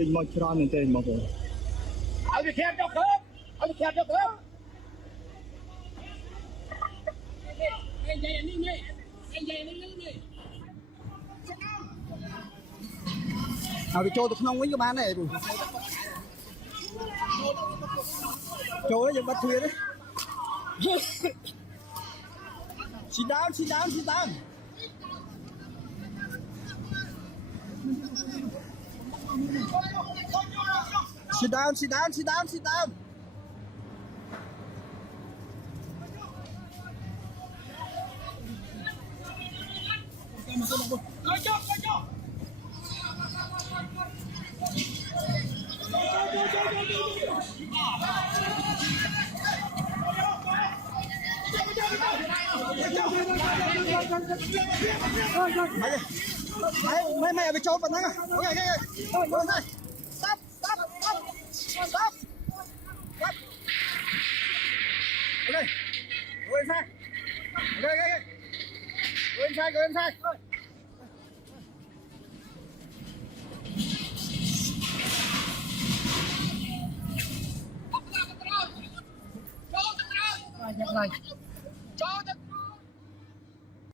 chinh mọi tròn nên tên mà rồiเอาไปแคบเจ้าเคิร์ฟเอาไปแคบเจ้าเคิร์ฟไอ้ใหญ่นี่นี่ไอ้ใหญ่นี่นี่ à bị trôi từ không với cái bán này rồi trôi đấy giờ bắt thuyền đấy sit down sit down sit down sit down sit down sit down sit down coi cho mày mày bị trôi vào năng à ok ok ok stop stop stop stop stop ok go inside ok ok go inside go inside Hãy subscribe cho kênh Ghiền Mì Gõ để không bỏ lỡ những video hấp dẫn